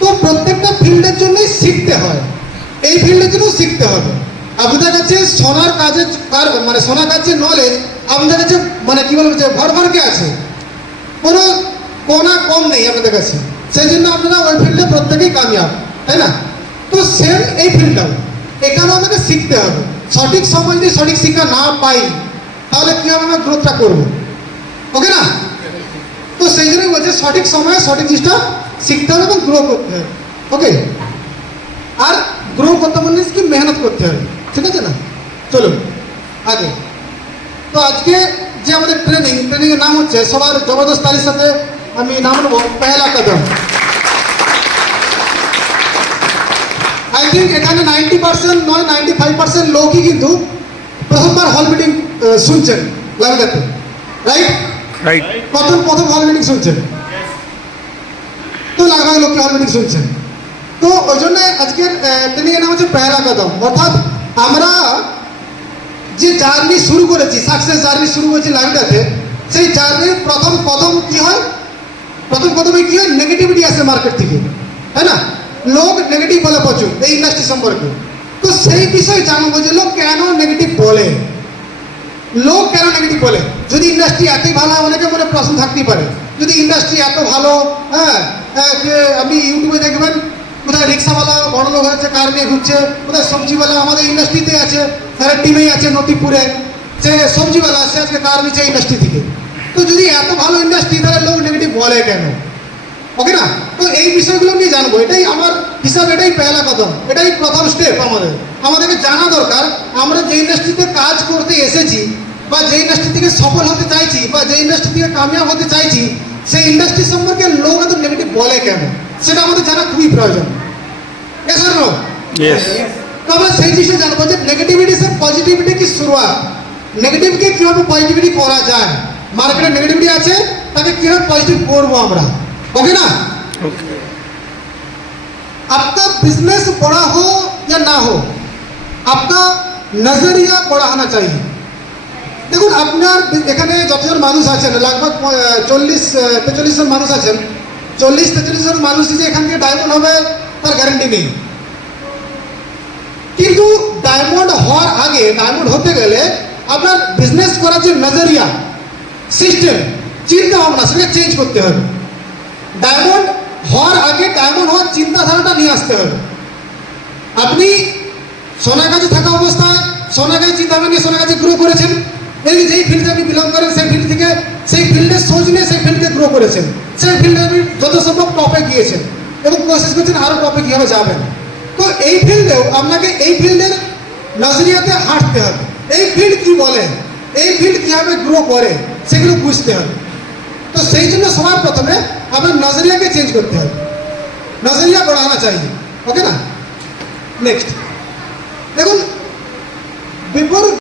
তো প্রত্যেকটা ফিল্ডের জন্যই শিখতে হয়, এই ফিল্ডের জন্য শিখতে হবে। আপনাদের কাছে সোনার কাজের মানে সোনার কাজের নলেজ আপনাদের কাছে মানে কি বলবো যে ভরভরকে আছে, কোনো কোনা কম নেই আপনাদের কাছে, সেই জন্য আপনারা ওই ফিল্ডে প্রত্যেকেই কামিয়াব, তাই না? তো সেম এই ফিল্ডটাও, এখানেও আমাকে শিখতে হবে। সঠিক সময় যদি সঠিক শিক্ষা না পাই তাহলে কীভাবে আমরা গ্রোথটা করবো, ওকে না? তো সেই জন্যই বলছে সঠিক সময়ে সঠিক জিনিসটা শিখতে হবে এবং গ্রো করতে হবে, ওকে? আর গ্রো করতে মানে কি মেহনত করতে হবে, ঠিক আছে না? চলুন আগে। তো আজকে যে আমাদের ট্রেনিংয়ের নাম হচ্ছে, সবার জবরদস্ত তালির সাথে আমি নাম নেবো পহেলা কদম। আই থিঙ্ক এখানে 90% নয় 95% লোকই কিন্তু প্রথমবার হল মিটিং শুনছেন লাইভটাতে, রাইট? রাইট। প্রথম হল মিটিং শুনছেন, তো লাখ লোককে হল মিটিং শুনছেন। তো ওই জন্য আজকের ট্রেনিংয়ের নাম হচ্ছে পহেলা কদম, অর্থাৎ আমরা যে জার্নি শুরু করেছি, সাকসেস জার্নি শুরু করেছি লাইফটাতে, সেই জার্নির প্রথম কদম কি হয়? প্রথম কদমে কি হয়? নেগেটিভিটি আসে মার্কেট থেকে, তাই না? লোক নেগেটিভ বলে প্রচুর এই ইন্ডাস্ট্রি সম্পর্কে। তো সেই বিষয়ে জানবো যে লোক কেন নেগেটিভ বলে, লোক কেন নেগেটিভ বলে। যদি ইন্ডাস্ট্রি এতই ভালো হয়, অনেকে মনে প্রশ্ন থাকতেই পারে, যদি ইন্ডাস্ট্রি এত ভালো, হ্যাঁ, যে আপনি ইউটিউবে দেখবেন কোথায় রিক্সাওয়ালা বড় লোক হয়েছে, কার নিয়ে ঘুরছে, কোথায় সবজিওয়ালা আমাদের ইন্ডাস্ট্রিতে আছে, স্যারের টিমেই আছে নতিপুরে, যে সবজিওয়ালা আছে আজকে কার নিচে ইন্ডাস্ট্রি থেকে। তো যদি এত ভালো ইন্ডাস্ট্রি, তাহলে লোক নেগেটিভ বলে কেন, ওকে না? তো এই বিষয়গুলো নিয়ে জানবো, এটাই আমার হিসাব, এটাই পহেলা কদম, এটাই প্রথম স্টেপ। আমাদেরকে জানা দরকার আমরা যে ইন্ডাস্ট্রিতে কাজ করতে এসেছি, বা যে ইন্ডাস্ট্রি থেকে সফল হতে চাইছি, বা যে ইন্ডাস্ট্রি থেকে কামিয়াব হতে চাইছি, সেই ইন্ডাস্ট্রি সম্পর্কে লোক এত নেগেটিভ বলে কেন, সেটা আমাদের জানা খুবই প্রয়োজন। তো আমরা সেই জিনিসটা জানবো যে নেগেটিভিটি সে পজিটিভিটি কি শুরুয়াত, নেগেটিভকে কীভাবে পজিটিভিটি করা যায়, মার্কেটে নেগেটিভিটি আছে তাকে কীভাবে পজিটিভ করবো আমরা, ओके ना? आपका बिजनेस बड़ा हो या ना हो, आपका नजरिया बड़ा होना चाहिए। দেখুন আপনার এখানে যতজন মানুষ আছেন, लगभग 40-43 জন মানুষ আছেন, 40-43 জন মানুষ যে এখান থেকে ডায়মন্ড হবে তার গ্যারান্টি নেই। কিন্তু ডায়মন্ড হওয়ার আগে, ডায়মন্ড হতে গেলে আপনার বিজনেস করার যে নজরিয়া, সিস্টেম, চিন্তা ভাবনা, সেটা চেঞ্জ করতে হবে। ডায়মন্ড হওয়ার আগে ডায়মন্ড হওয়ার চিন্তাধারাটা নিয়ে আসতে হবে। আপনি সোনার কাছে থাকা অবস্থায় সোনার কাছে চিন্তাভাবনা নিয়ে সোনার কাছে গ্রো করেছেন, এই যেই ফিল্ডে আপনি বিলং করেন সেই ফিল্ড থেকে, সেই ফিল্ডের সোচ নিয়ে সেই ফিল্ডকে গ্রো করেছেন, সেই ফিল্ডে আপনি যত সম্ভব টপে গিয়েছেন এবং কোশিশ করছেন আরও টপে কীভাবে যাবেন। তো এই ফিল্ডেও আপনাকে এই ফিল্ডের নজরিয়াতে হাঁটতে হবে। এই ফিল্ড কী বলে, এই ফিল্ড কীভাবে গ্রো করে, সেগুলো বুঝতে হবে। তো সেই জন্য সবার প্রথমে আপনার নজরিয়াকে চেঞ্জ করতে হবে, নজরিয়া बढ़ाना चाहिए, ओके ना? नेक्स्ट देखুন, বিপরীত